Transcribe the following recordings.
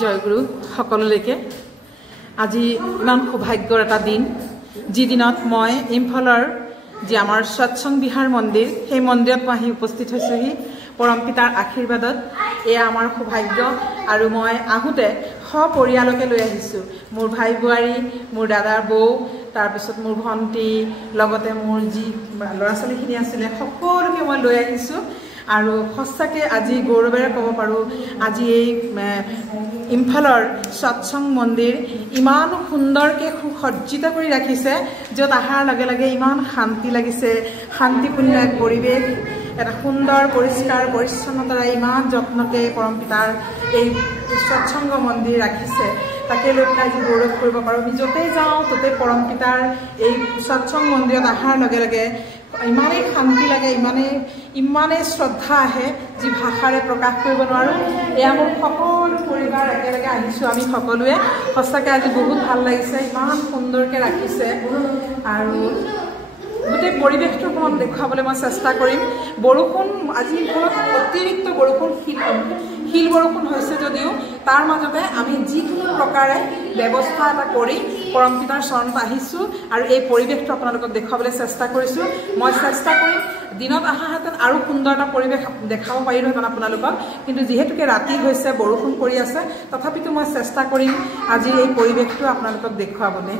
জয়গুৰু সকলোলৈকে আজি ইমান সৌভাগ্যৰ এটা দিন যি দিনত মই ইম্ফলৰ যে আমাৰ সৎসং বিহাৰ মন্দিৰ সেই মন্দিৰত মই আহি উপস্থিত হৈছোহি পৰম পিতাৰ আশীৰ্বাদত এয়া আমাৰ সৌভাগ্য আৰু মই আহোঁতে সপৰিয়ালকে লৈ আহিছোঁ মোৰ ভাই বোৱাৰী মোৰ দাদাৰ বৌ তাৰপিছত মোৰ ভণ্টি লগতে মোৰ যি ল'ৰা ছোৱালীখিনি আছিলে সকলোকে মই লৈ আহিছোঁ আৰু সঁচাকে আজি গৌৰৱেৰে ক'ব পাৰোঁ আজি এই ইম্ফলৰ সৎসং মন্দিৰ ইমান সুন্দৰকৈ সুসজ্জিত কৰি ৰাখিছে য'ত অহাৰ লগে লগে ইমান শান্তি লাগিছে শান্তিপূৰ্ণ এক পৰিৱেশ এটা সুন্দৰ পৰিষ্কাৰ পৰিচ্ছন্নতাৰে ইমান যত্নকৈ পৰম পিতাৰ এই সৎসংগ মন্দিৰ ৰাখিছে তাকে লৈ পেলাই আজি গৌৰৱ কৰিব পাৰোঁ আমি য'তেই যাওঁ ত'তেই পৰম পিতাৰ এই সৎসং মন্দিৰত অহাৰ লগে লগে ইমানেই শান্তি লাগে ইমানেই শ্ৰদ্ধা আহে যি ভাষাৰে প্ৰকাশ কৰিব নোৱাৰোঁ এয়া মোৰ সকলো পৰিবাৰ একেলগে আহিছোঁ আমি সকলোৱে সঁচাকৈ আজি বহুত ভাল লাগিছে ইমান সুন্দৰকৈ ৰাখিছে আৰু গোটেই পৰিৱেশটো অকণমান দেখুৱাবলৈ মই চেষ্টা কৰিম বৰষুণ আজি ফলত অতিৰিক্ত বৰষুণ শিল বৰষুণ হৈছে যদিও তাৰ মাজতে আমি যিকোনো প্ৰকাৰে ব্যৱস্থা এটা কৰি পৰম পিতাৰ চৰণত আহিছোঁ আৰু এই পৰিৱেশটো আপোনালোকক দেখুৱাবলৈ চেষ্টা কৰিছোঁ মই চেষ্টা কৰিম দিনত অহাহেঁতেন আৰু সুন্দৰ এটা পৰিৱেশ দেখাব পাৰিলোহেঁতেন আপোনালোকক কিন্তু যিহেতুকে ৰাতি হৈছে বৰষুণ পৰি আছে তথাপিতো মই চেষ্টা কৰিম আজি এই পৰিৱেশটো আপোনালোকক দেখুৱাবলৈ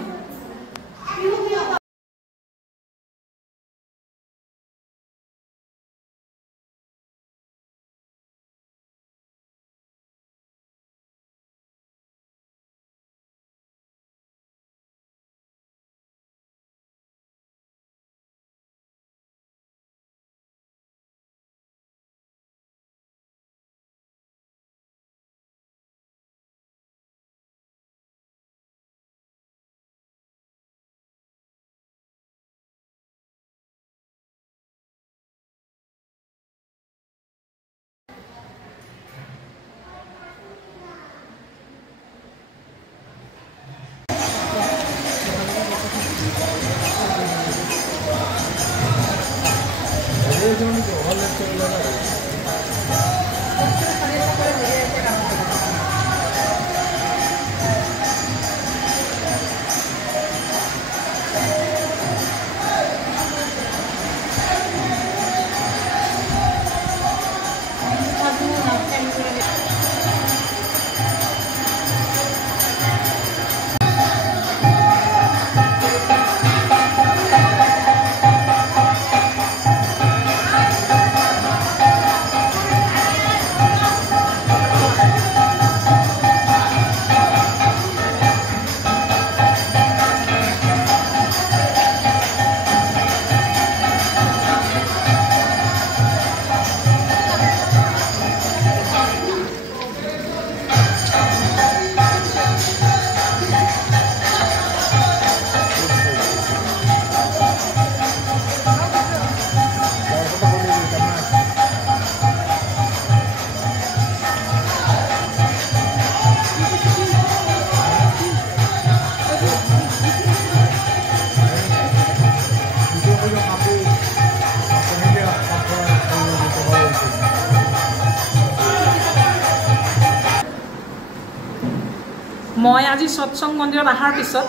মই আজি সৎসং মন্দিৰত অহাৰ পিছত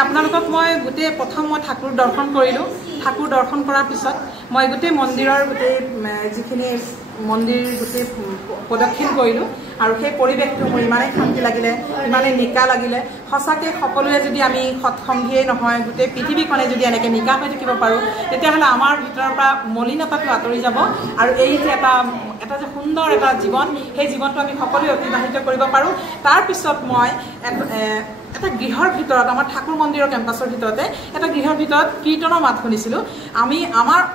আপোনালোকক মই গোটেই প্ৰথম মই ঠাকুৰ দৰ্শন কৰিলোঁ ঠাকুৰ দৰ্শন কৰাৰ পিছত মই গোটেই মন্দিৰৰ গোটেই যিখিনি মন্দিৰ গোটেই প্ৰদক্ষিণ কৰিলোঁ আৰু সেই পৰিৱেশটো মোৰ ইমানেই শান্তি লাগিলে ইমানেই নিকা লাগিলে সঁচাকৈ সকলোৱে যদি আমি সৎসংগীয়েই নহয় গোটেই পৃথিৱীখনে যদি এনেকৈ নিকা হৈ থাকিব পাৰোঁ তেতিয়াহ'লে আমাৰ ভিতৰৰ পৰা মলিনতাটো আঁতৰি যাব আৰু এই যে এটা যে সুন্দৰ এটা জীৱন সেই জীৱনটো আমি সকলোৱে অতিবাহিত কৰিব পাৰোঁ তাৰপিছত মই এটা গৃহৰ ভিতৰত আমাৰ ঠাকুৰ মন্দিৰৰ কেম্পাছৰ ভিতৰতে এটা গৃহৰ ভিতৰত কীৰ্তনৰ মাত শুনিছিলোঁ আমি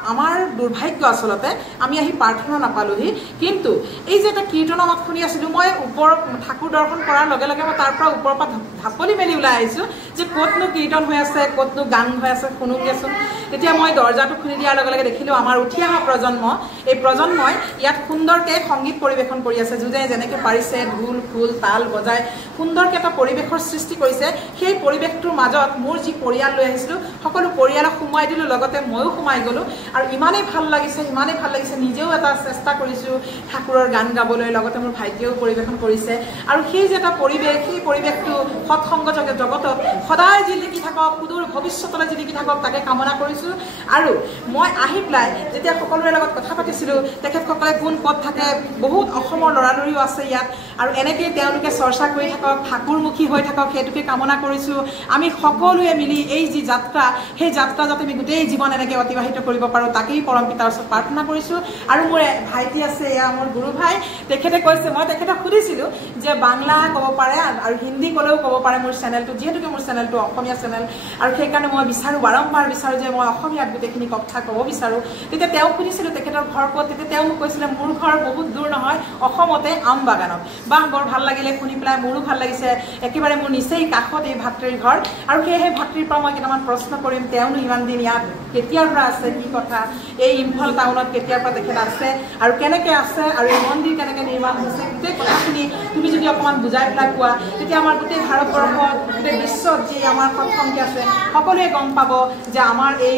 আমাৰ দুৰ্ভাগ্য আচলতে আমি আহি প্ৰাৰ্থনা নাপালোঁহি কিন্তু এই যে এটা কীৰ্তনৰ মাত শুনি আছিলোঁ মই ওপৰ ঠাকুৰ দৰ্শন কৰাৰ লগে লগে মই তাৰ পৰা ওপৰৰ পৰা ঢাপলি মেলি ওলাই আহিছোঁ যে ক'তনো কীৰ্তন হৈ আছে ক'তনো গান হৈ আছে শুনোগেচোন তেতিয়া মই দৰ্জাটো খুলি দিয়াৰ লগে লগে দেখিলোঁ আমাৰ উঠি অহা প্ৰজন্ম এই প্ৰজন্মই ইয়াত সুন্দৰকৈ সংগীত পৰিৱেশন কৰি আছে যোনে যেনেকৈ পাৰিছে ঢোল খোল তাল বজাই সুন্দৰকৈ এটা পৰিৱেশৰ সৃষ্টি কৰি কৰিছে সেই পৰিৱেশটোৰ মাজত মোৰ যি পৰিয়াল লৈ আহিছিলোঁ সকলো পৰিয়ালক সোমাই দিলোঁ লগতে ময়ো সোমাই গ'লোঁ আৰু ইমানেই ভাল লাগিছে নিজেও এটা চেষ্টা কৰিছোঁ ঠাকুৰৰ গান গাবলৈ লগতে মোৰ ভাইটিয়েও পৰিৱেশন কৰিছে আৰু সেই যে এটা পৰিৱেশ সেই পৰিৱেশটো সৎসংগ জগতত সদায় জিলিকি থাকক সুদূৰ ভৱিষ্যতলৈ জিলিকি থাকক তাকে কামনা কৰিছোঁ আৰু মই আহি পেলাই যেতিয়া সকলোৰে লগত কথা পাতিছিলোঁ তেখেতসকলে কোন পদ থাকে বহুত অসমৰ ল'ৰালৰিও আছে ইয়াত আৰু এনেকৈ তেওঁলোকে চৰ্চা কৰি থাকক ঠাকুৰমুখী হৈ থাকক সেইটোকে কামনা কৰিছোঁ আমি সকলোৱে মিলি এই যি যাত্ৰা সেই যাত্ৰা যাতে আমি গোটেই জীৱন এনেকৈ অতিবাহিত কৰিব পাৰোঁ তাকেই পৰম পিতাৰ ওচৰত প্ৰাৰ্থনা কৰিছোঁ আৰু মোৰ ভাইটি আছে এয়া মোৰ গুৰু ভাই তেখেতে কৈছে মই তেখেতক সুধিছিলোঁ যে বাংলা ক'ব পাৰে আৰু হিন্দী ক'লেও ক'ব পাৰে মোৰ চেনেলটো যিহেতুকে মোৰ চেনেলটো অসমীয়া চেনেল আৰু সেইকাৰণে মই বাৰম্বাৰ বিচাৰোঁ যে মই অসমীয়াত গোটেইখিনি কথা ক'ব বিচাৰোঁ তেতিয়া তেওঁক সুধিছিলোঁ তেখেতৰ ঘৰ ক'ত তেতিয়া তেওঁ মোক কৈছিলে মোৰ ঘৰ বহুত দূৰ নহয় অসমতে আমবাগানত বাহ বৰ ভাল লাগিলে শুনি পেলাই মোৰো ভাল লাগিছে একেবাৰে মোৰ নিচেই কাষত এই ভাতৃৰ ঘৰ আৰু সেয়েহে ভাতৃৰ পৰা মই কেইটামান প্ৰশ্ন কৰিম তেওঁনো ইমান দিন ইয়াত কেতিয়াৰ পৰা আছে কি কথা এই ইম্ফল টাউনত কেতিয়াৰ পৰা তেখেত আছে আৰু কেনেকৈ আছে আৰু এই মন্দিৰ কেনেকৈ নিৰ্মাণ হৈছে গোটেই কথাখিনি তুমি যদি অকণমান বুজাই পেলাই কোৱা তেতিয়া আমাৰ গোটেই ভাৰতবৰ্ষত গোটেই বিশ্বত যি আমাৰ সৎসংগ আছে সকলোৱে গম পাব যে আমাৰ এই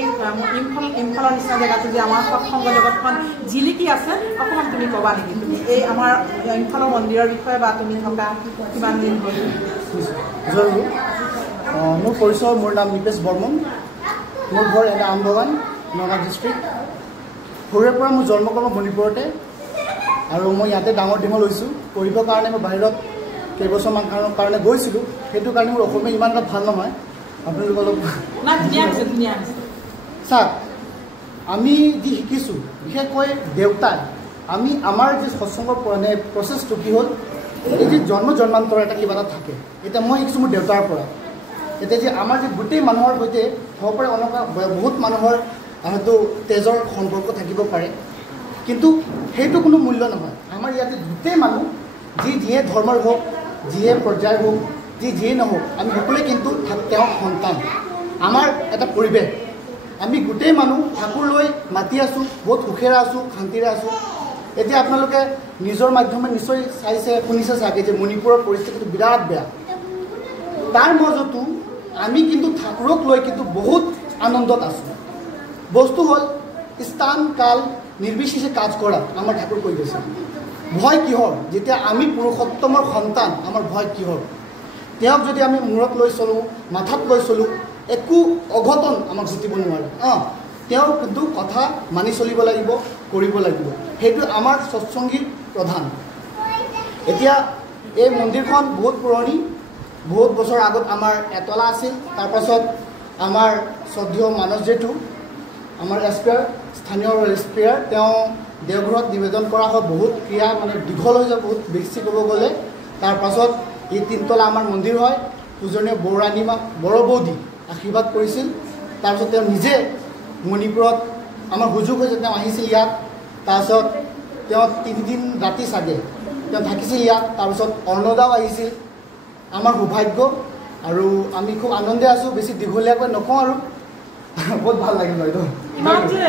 ইম্ফলৰ নিচিনা জেগাটো যে আমাৰ সৎসংগ জগতখন জিলিকি আছে অকণমান তুমি ক'বা নেকি তুমি এই আমাৰ ইম্ফলৰ মন্দিৰৰ বিষয়ে বা তুমি থকা কিমান দিন হ'ল জৰুৰ মোৰ পৰিচয় মোৰ নাম নিপেশ বৰ্মন মোৰ ঘৰ এটা আমবাগান নগাঁও ডিষ্ট্ৰিক্ট সৰুৰে পৰা মোৰ জন্মকৰ্ম মণিপুৰতে আৰু মই ইয়াতে ডাঙৰ দীঘল হৈছোঁ পঢ়িবৰ কাৰণে মই বাহিৰত কেইবছৰমান কাৰণে গৈছিলোঁ সেইটো কাৰণে মোৰ অসমীয়া ইমান এটা ভাল নহয় আপোনালোক অলপ চাওক আমি যি শিকিছোঁ বিশেষকৈ দেউতাই আমি আমাৰ যি সৎসংগৰ মানে প্ৰচেছটো কি হ'ল এই যে জন্মান্তৰ এটা কিবা এটা থাকে এতিয়া মই শিকিছোঁ মোৰ দেউতাৰ পৰা এতিয়া যে আমাৰ যে গোটেই মানুহৰ সৈতে হ'ব পাৰে এনেকুৱা বহুত মানুহৰ হয়তো তেজৰ সম্পৰ্ক থাকিব পাৰে কিন্তু সেইটো কোনো মূল্য নহয় আমাৰ ইয়াতে গোটেই মানুহ যিয়ে ধৰ্মৰ হওক যিয়ে পৰ্যায়ৰ হওক যিয়ে নহওক আমি সকলোৱে কিন্তু তেওঁৰ সন্তান আমাৰ এটা পৰিৱেশ আমি গোটেই মানুহ ঠাকুৰ লৈ মাতি আছোঁ বহুত সুখেৰে আছোঁ শান্তিৰে আছোঁ এতিয়া আপোনালোকে নিজৰ মাধ্যমে নিশ্চয় চাইছে শুনিছে চাগে যে মণিপুৰৰ পৰিস্থিতিটো বিৰাট বেয়া তাৰ মাজতো আমি কিন্তু ঠাকুৰক লৈ কিন্তু বহুত আনন্দত আছোঁ বস্তু হ'ল স্থান কাল নিৰ্বিশেষে কাজ কৰা আমাৰ ঠাকুৰ কৈ গৈছে ভয় কিহৰ যেতিয়া আমি পুৰুষোত্তমৰ সন্তান আমাৰ ভয় কিহৰ তেওঁক যদি আমি মূৰত লৈ চলোঁ মাথাত লৈ চলোঁ একো অঘটন আমাক ঘটিব নোৱাৰে তেওঁ কিন্তু কথা মানি চলিব লাগিব কৰিব লাগিব সেইটো আমাৰ সৎসংগীৰ প্ৰধান এতিয়া এই মন্দিৰখন বহুত পুৰণি বহুত বছৰ আগত আমাৰ এতলা আছিল তাৰপাছত আমাৰ শ্ৰদ্ধেয় মানস জেঠু আমাৰ এছপিয়াৰ স্থানীয় এছপিয়াৰ তেওঁ দেওঘৰত নিবেদন কৰা হয় বহুত ক্ৰিয়া মানে দীঘল হৈ যায় বহুত বেছি ক'ব গ'লে তাৰপাছত এই তিনতলা আমাৰ মন্দিৰ হয় পূজনীয় বৌৰাণীমা বৰবৌদী আশীৰ্বাদ কৰিছিল তাৰপিছত তেওঁ নিজে মণিপুৰত আমাৰ সুযোগ হৈছে তেওঁ আহিছিল ইয়াত তাৰপিছত তেওঁ 3 দিন ৰাতি চাগে তেওঁ থাকিছিল ইয়াত তাৰপিছত অৰ্ণদাও আহিছিল আমাৰ সৌভাগ্য আৰু আমি খুব আনন্দে আছোঁ বেছি দীঘলীয়াকৈ নকওঁ আৰু বহুত ভাল লাগিল বাইদেউ ইমান যে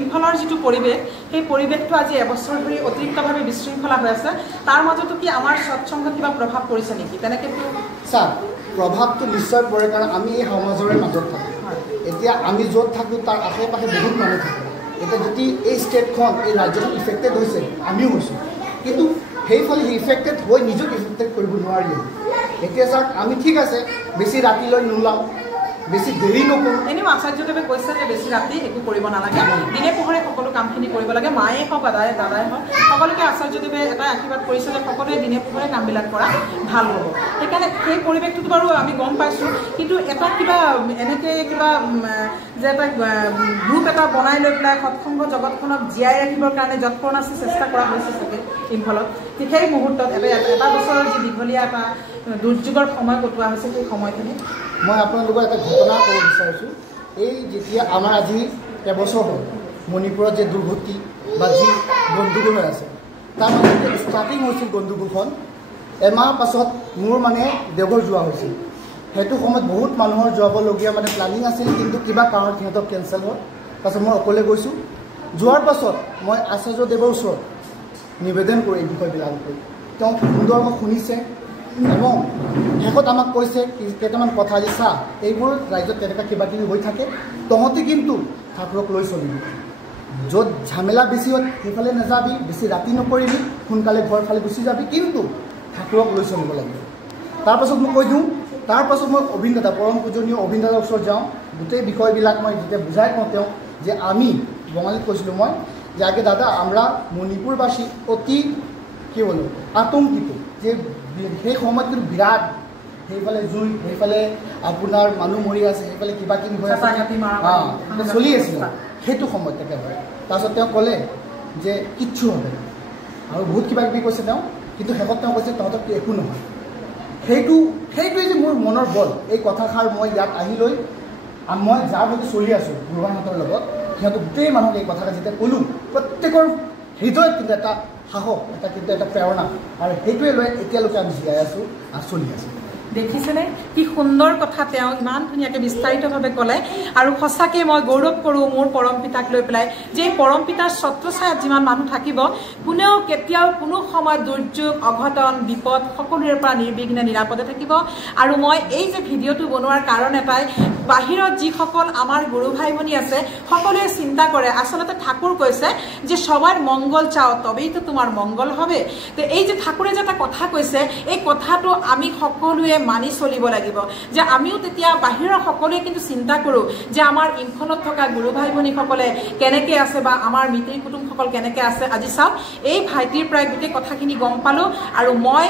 ইম্ফলৰ যিটো পৰিৱেশ সেই পৰিৱেশটো আজি এবছৰ ধৰি অতিৰিক্তভাৱে বিশৃংখলা হৈ আছে তাৰ মাজতো কি আমাৰ সৎসংগত কিবা প্ৰভাৱ পৰিছে নেকি তেনেকৈতো ছাৰ প্ৰভাৱটো নিশ্চয় পৰে কাৰণ আমি এই সমাজৰে মাজত থাকোঁ এতিয়া আমি য'ত থাকোঁ তাৰ আশে পাশে বহুত মানুহ থাকে এতিয়া যদি এই ষ্টেটখন এই ৰাজ্যখন ইফেক্টেড হৈছে আমিও হৈছোঁ কিন্তু সেইফালে ইফেক্টেড হৈ নিজক ইফেক্টেড কৰিব নোৱাৰি এতিয়া ছাৰ আমি ঠিক আছে বেছি ৰাতিলৈ নোলাওঁ বেছি দেৰি নকৰোঁ এনেও আচাৰ্যদেৱে কৈছে যে বেছি ৰাতি একো কৰিব নালাগে দিনে পোহৰে সকলো কামখিনি কৰিব লাগে মায়ে হওক দাদাই হওক সকলোকে আচাৰ্যদেৱে এটা আশীৰ্বাদ কৰিছে যে সকলোৱে দিনে পোহৰে কামবিলাক কৰা ভাল হ'ব সেইকাৰণে সেই পৰিৱেশটোতো বাৰু আমি গম পাইছোঁ কিন্তু এটা কিবা এনেকৈ কিবা যে এটা গ্ৰুপ এটা বনাই লৈ পেলাই সৎসংগ জগতখনক জীয়াই ৰাখিবৰ কাৰণে যৎপৰোনাস্তি চেষ্টা কৰা হৈছে চাগে ইম্ফলত ঠিক সেই মুহূৰ্তত এটা বছৰৰ যি দীঘলীয়া এটা দুৰ্যোগৰ সময় কটোৱা হৈছে সেই সময়খিনি মই আপোনালোকৰ এটা ঘটনা ক'ব বিচাৰিছোঁ এই যেতিয়া আমাৰ আজি এবছৰ হ'ল মণিপুৰত যে দুৰ্গতি বা যি গণ্ডগোল হৈ আছে তাৰ মানে ষ্টাৰ্টিং হৈছিল গণ্ডগোলখন এমাহ পাছত মোৰ মানে দেওঘৰ যোৱা হৈছিল সেইটো সময়ত বহুত মানুহৰ যাবলগীয়া মানে প্লানিং আছিল কিন্তু কিবা কাৰণত সিহঁতক কেঞ্চেল হ'ল তাৰপাছত মই অকলে গৈছোঁ যোৱাৰ পাছত মই আচাৰ্যদেৱৰ ওচৰত নিবেদন কৰি এই বিষয়বিলাক তেওঁ সুন্দৰ মোক শুনিছে এবং শেষত আমাক কৈছে কেইটামান কথা যে চা এইবোৰ ৰাজ্যত তেনেকুৱা কিবা কিবি হৈ থাকে, তহঁতে কিন্তু ঠাকুৰক লৈ চলিবি, য'ত ঝামেলা বেছি হয় সেইফালে নাযাবি, বেছি ৰাতি নকৰিবি, সোনকালে ঘৰ ফালে গুচি যাবি, কিন্তু ঠাকুৰক লৈ চলিব লাগিব। তাৰপাছত মই কৈ দিওঁ, তাৰপাছত মই অবিন দাদা পৰম পূজনীয় অবিন দাদাৰ ওচৰত যাওঁ, গোটেই বিষয়বিলাক মই যেতিয়া বুজাই কওঁ তেওঁক যে আমি বঙালীত কৈছিলোঁ মই যে আগে দাদা আমরা মণিপুরবাসী অতি কি বলো আতঙ্কিত, যে সেই সময়ত কিন্তু বিরাট সেইফালে জুই, সেইফালে আপোনাৰ মানুহ মৰি আছে, সেইফালে কিবা কিবি হৈ আছে, চলি আছিল সেইটো সময়ত একেবাৰে। তাৰপিছত তেওঁ ক'লে যে কিচ্ছু হবে আৰু বহুত কিবা কিবি কৈছে তেওঁ, কিন্তু শেষত তেওঁ কৈছে তহঁতক একো নহয়। সেইটোৱে যে মোৰ মনৰ বল, এই কথাষাৰ মই ইয়াত আহি লৈ মই যাৰ সৈতে চলি আছোঁ গুৰুবাহঁতৰ লগত, সিহঁতৰ গোটেই মানুহক এই কথাটা যেতিয়া ক'লোঁ, প্ৰত্যেকৰ হৃদয়ত কিন্তু এটা সাহস, কিন্তু এটা প্ৰেৰণা, আৰু সেইটোৱে লৈ এতিয়ালৈকে আমি জীয়াই আছোঁ আৰু চলি আছোঁ। দেখিছেনে কি সুন্দৰ কথা তেওঁ ইমান ধুনীয়াকৈ বিস্তাৰিতভাৱে ক'লে। আৰু সঁচাকৈ মই গৌৰৱ কৰোঁ মোৰ পৰম পিতাক লৈ পেলাই, যে পৰম পিতাৰ ছত্ৰছায়াত যিমান মানুহ থাকিব, কোনেও কেতিয়াও কোনো সময়ত দুৰ্যোগ, অঘটন, বিপদ সকলোৰে পৰা নিৰ্বিঘ্নে নিৰাপদে থাকিব। আৰু মই এই যে ভিডিঅ'টো বনোৱাৰ কাৰণ এটাই, বাহিৰত যিসকল আমাৰ গুৰু ভাই ভনী আছে সকলোৱে চিন্তা কৰে, আচলতে ঠাকুৰ কৈছে যে সবাৰ মঙ্গল চাও তবেই তো তোমাৰ মঙ্গল হবে। তো এই যে ঠাকুৰে যে এটা কথা কৈছে, এই কথাটো আমি সকলোৱে মানি চলিব লাগিব, যে আমিও তেতিয়া বাহিৰৰ সকলোৱে কিন্তু চিন্তা কৰোঁ যে আমাৰ ইম্ফলত থকা গুৰু ভাই ভনীসকলে কেনেকৈ আছে বা আমাৰ মিতিৰ কুটুমসকল কেনেকৈ আছে। আজি চাওক এই ভাইটিৰ পৰাই গোটেই কথাখিনি গম পালোঁ, আৰু মই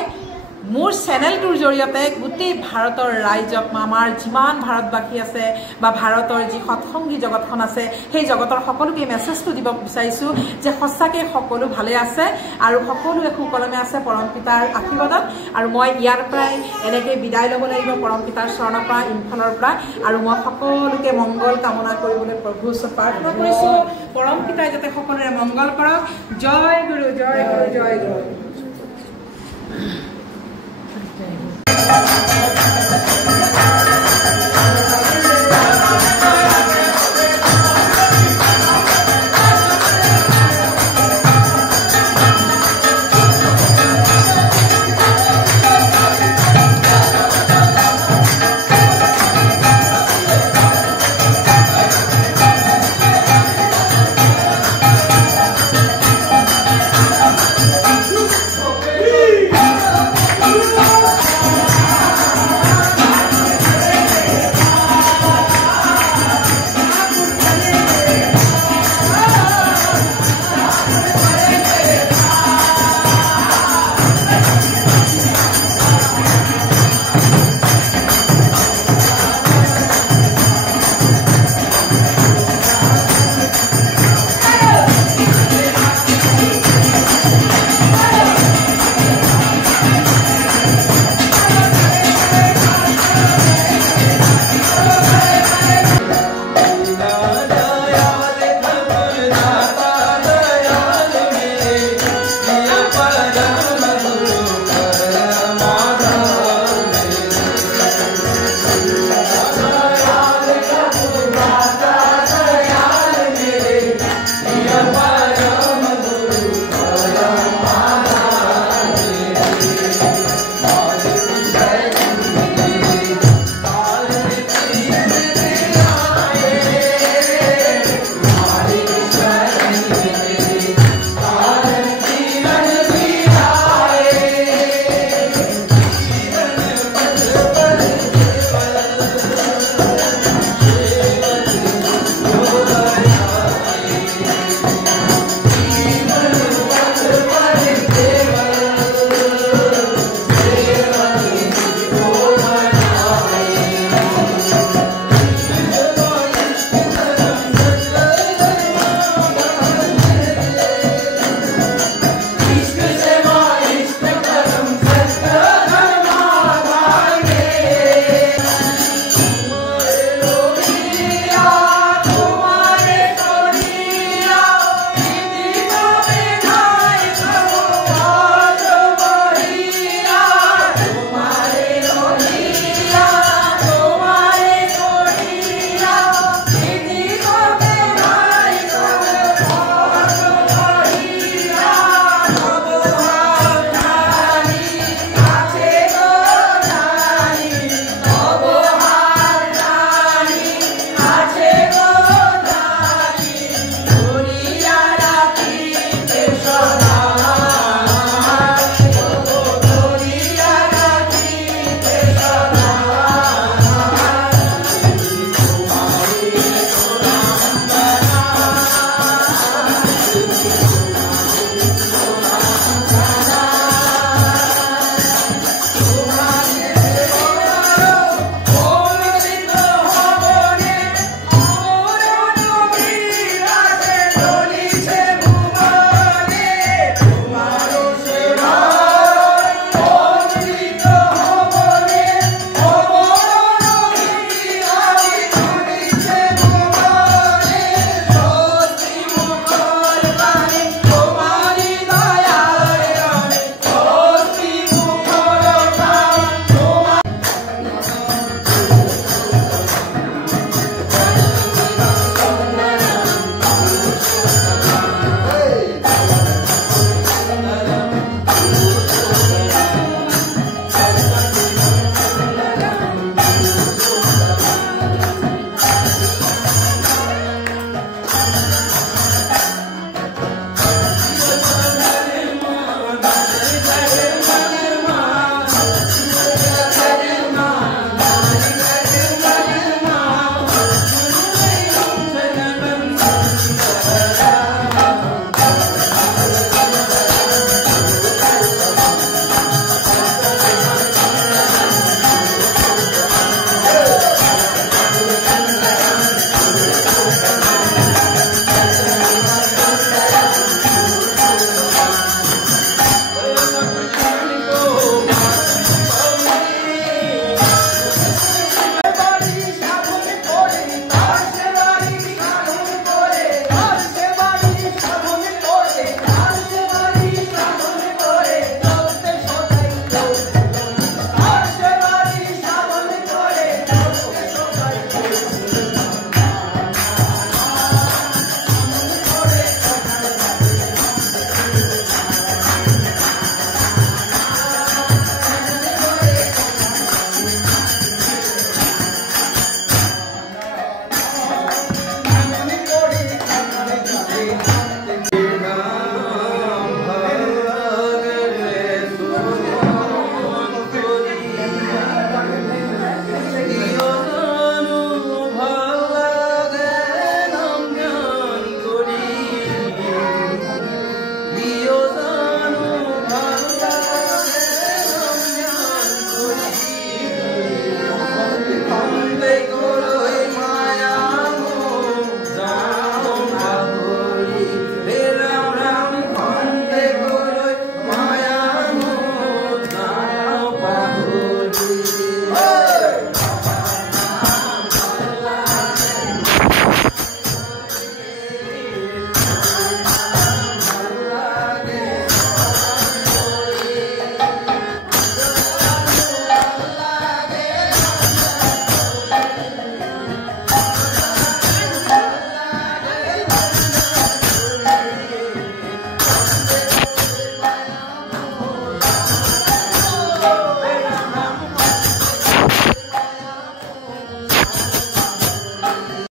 মোৰ চেনেলটোৰ জৰিয়তে গোটেই ভাৰতৰ ৰাইজক, আমাৰ যিমান ভাৰতবাসী আছে বা ভাৰতৰ যি সৎসংগী জগতখন আছে, সেই জগতৰ সকলোকে মেছেজটো দিব বিচাৰিছোঁ যে সঁচাকৈ সকলো ভালে আছে আৰু সকলোৱে সুকলমে আছে পৰম পিতাৰ আশীৰ্বাদত। আৰু মই ইয়াৰ পৰাই এনেকৈ বিদায় ল'ব লাগিব পৰম পিতাৰ চৰণৰ পৰা, ইম্ফলৰ পৰা। আৰু মই সকলোকে মংগল কামনা কৰিবলৈ প্ৰভুৰ ওচৰত প্ৰাৰ্থনা কৰিছোঁ, পৰম পিতাই যাতে সকলোৰে মংগল কৰক। জয় গুৰু, জয় গুৰু, জয় গুৰু।